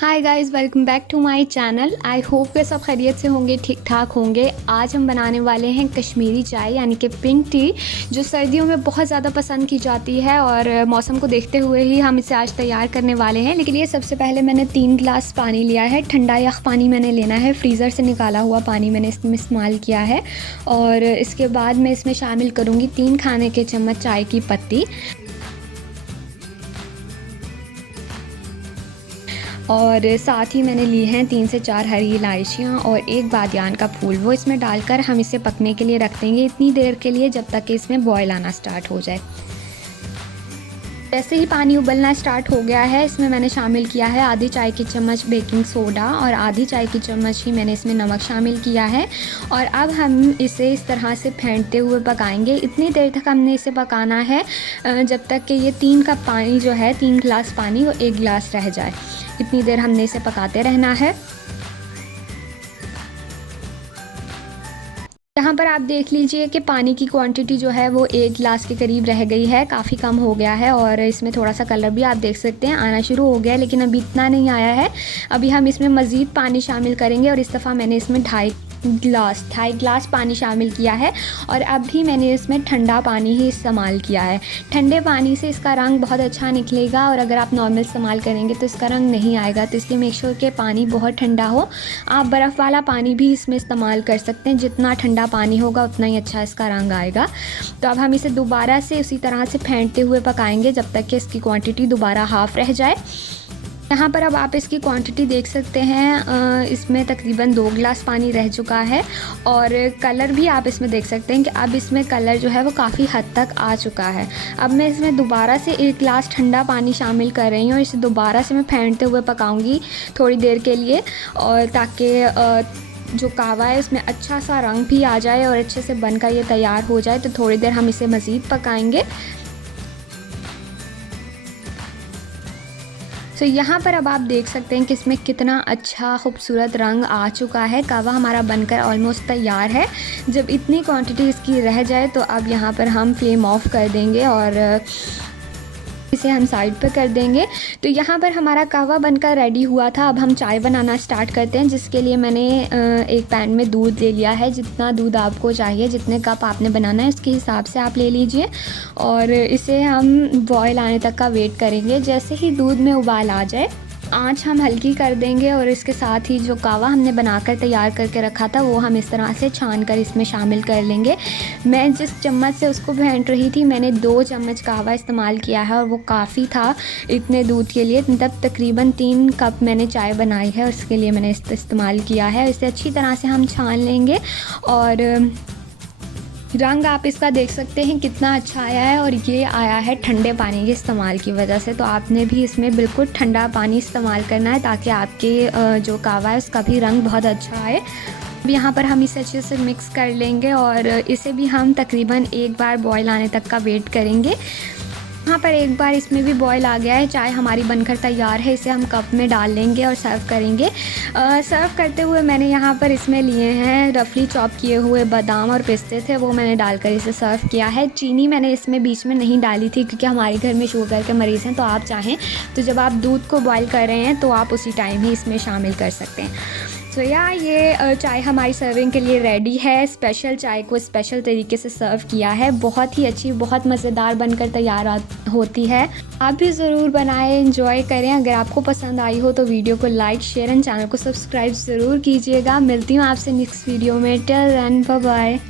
Hi guys, welcome back to my channel. I hope वे सब खैरियत से होंगे, ठीक ठाक होंगे। आज हम बनाने वाले हैं कश्मीरी चाय यानी कि पिंक टी, जो सर्दियों में बहुत ज़्यादा पसंद की जाती है और मौसम को देखते हुए ही हम इसे आज तैयार करने वाले हैं। लेकिन ये सबसे पहले मैंने 3 गिलास पानी लिया है। ठंडा यख पानी मैंने लेना है, फ्रीज़र से निकाला हुआ पानी मैंने इसमें इस्तेमाल किया है। और इसके बाद मैं इसमें शामिल करूँगी 3 खाने के चम्मच चाय की पत्ती और साथ ही मैंने ली हैं 3 से 4 हरी इलायचियाँ और 1 बादियान का फूल। वो इसमें डालकर हम इसे पकने के लिए रख देंगे इतनी देर के लिए, जब तक कि इसमें बॉयल आना स्टार्ट हो जाए। जैसे ही पानी उबलना स्टार्ट हो गया है, इसमें मैंने शामिल किया है आधी चाय की चम्मच बेकिंग सोडा और आधी चाय की चम्मच ही मैंने इसमें नमक शामिल किया है। और अब हम इसे इस तरह से फेंटते हुए पकाएंगे। इतनी देर तक हमने इसे पकाना है जब तक कि ये 3 कप पानी जो है, 3 गिलास पानी वो 1 गिलास रह जाए। इतनी देर हमने इसे पकाते रहना है। यहाँ पर आप देख लीजिए कि पानी की क्वांटिटी जो है वो 1 गिलास के करीब रह गई है, काफ़ी कम हो गया है। और इसमें थोड़ा सा कलर भी आप देख सकते हैं आना शुरू हो गया है, लेकिन अभी इतना नहीं आया है। अभी हम इसमें मज़ीद पानी शामिल करेंगे और इस दफ़ा मैंने इसमें ढाई गिलास पानी शामिल किया है। और अब भी मैंने इसमें ठंडा पानी ही इस्तेमाल किया है। ठंडे पानी से इसका रंग बहुत अच्छा निकलेगा और अगर आप नॉर्मल इस्तेमाल करेंगे तो इसका रंग नहीं आएगा। तो इसलिए मेक श्योर कि पानी बहुत ठंडा हो। आप बर्फ़ वाला पानी भी इसमें इस्तेमाल कर सकते हैं, जितना ठंडा पानी होगा उतना ही अच्छा इसका रंग आएगा। तो अब हम इसे दोबारा से उसी तरह से फेंटते हुए पकाएंगे जब तक कि इसकी क्वांटिटी दोबारा हाफ़ रह जाए। यहाँ पर अब आप इसकी क्वांटिटी देख सकते हैं, इसमें तकरीबन 2 गिलास पानी रह चुका है। और कलर भी आप इसमें देख सकते हैं कि अब इसमें कलर जो है वो काफ़ी हद तक आ चुका है। अब मैं इसमें दोबारा से 1 गिलास ठंडा पानी शामिल कर रही हूँ और इसे दोबारा से मैं फेंटते हुए पकाऊंगी थोड़ी देर के लिए, और ताकि जो कावा है उसमें अच्छा सा रंग भी आ जाए और अच्छे से बनकर ये तैयार हो जाए। तो थोड़ी देर हम इसे मज़ीद पकाएंगे। तो यहाँ पर अब आप देख सकते हैं कि इसमें कितना अच्छा खूबसूरत रंग आ चुका है। कावा हमारा बनकर ऑलमोस्ट तैयार है। जब इतनी क्वांटिटी इसकी रह जाए तो अब यहाँ पर हम फ्लेम ऑफ कर देंगे और इसे हम साइड पर कर देंगे। तो यहाँ पर हमारा कहवा बनकर रेडी हुआ था। अब हम चाय बनाना स्टार्ट करते हैं, जिसके लिए मैंने एक पैन में दूध ले लिया है। जितना दूध आपको चाहिए, जितने कप आपने बनाना है उसके हिसाब से आप ले लीजिए और इसे हम बॉयल आने तक का वेट करेंगे। जैसे ही दूध में उबाल आ जाए, आँच हम हल्की कर देंगे और इसके साथ ही जो कावा हमने बनाकर तैयार करके रखा था वो हम इस तरह से छान कर इसमें शामिल कर लेंगे। मैं जिस चम्मच से उसको फेंट रही थी, मैंने 2 चम्मच कावा इस्तेमाल किया है और वो काफ़ी था इतने दूध के लिए। तब तकरीबन 3 कप मैंने चाय बनाई है, उसके लिए मैंने इस्तेमाल किया है। इसे अच्छी तरह से हम छान लेंगे और रंग आप इसका देख सकते हैं कितना अच्छा आया है। और ये आया है ठंडे पानी के इस्तेमाल की वजह से। तो आपने भी इसमें बिल्कुल ठंडा पानी इस्तेमाल करना है ताकि आपके जो कावा है उसका भी रंग बहुत अच्छा आए। अब यहाँ पर हम इसे अच्छे से मिक्स कर लेंगे और इसे भी हम तकरीबन 1 बार बॉयल आने तक का वेट करेंगे। यहाँ पर 1 बार इसमें भी बॉयल आ गया है। चाय हमारी बनकर तैयार है। इसे हम कप में डाल लेंगे और सर्व करेंगे। सर्व करते हुए मैंने यहाँ पर इसमें लिए हैं रफली चॉप किए हुए बादाम और पिस्ते थे, वो मैंने डालकर इसे सर्व किया है। चीनी मैंने इसमें बीच में नहीं डाली थी क्योंकि हमारे घर में शुगर के मरीज़ हैं। तो आप चाहें तो जब आप दूध को बॉयल कर रहे हैं तो आप उसी टाइम ही इसमें शामिल कर सकते हैं। तो ये चाय हमारी सर्विंग के लिए रेडी है। स्पेशल चाय को स्पेशल तरीके से सर्व किया है। बहुत ही अच्छी, बहुत मज़ेदार बनकर तैयार होती है। आप भी ज़रूर बनाएं, एंजॉय करें। अगर आपको पसंद आई हो तो वीडियो को लाइक, शेयर एंड चैनल को सब्सक्राइब ज़रूर कीजिएगा। मिलती हूँ आपसे नेक्स्ट वीडियो में। Till then, bye bye.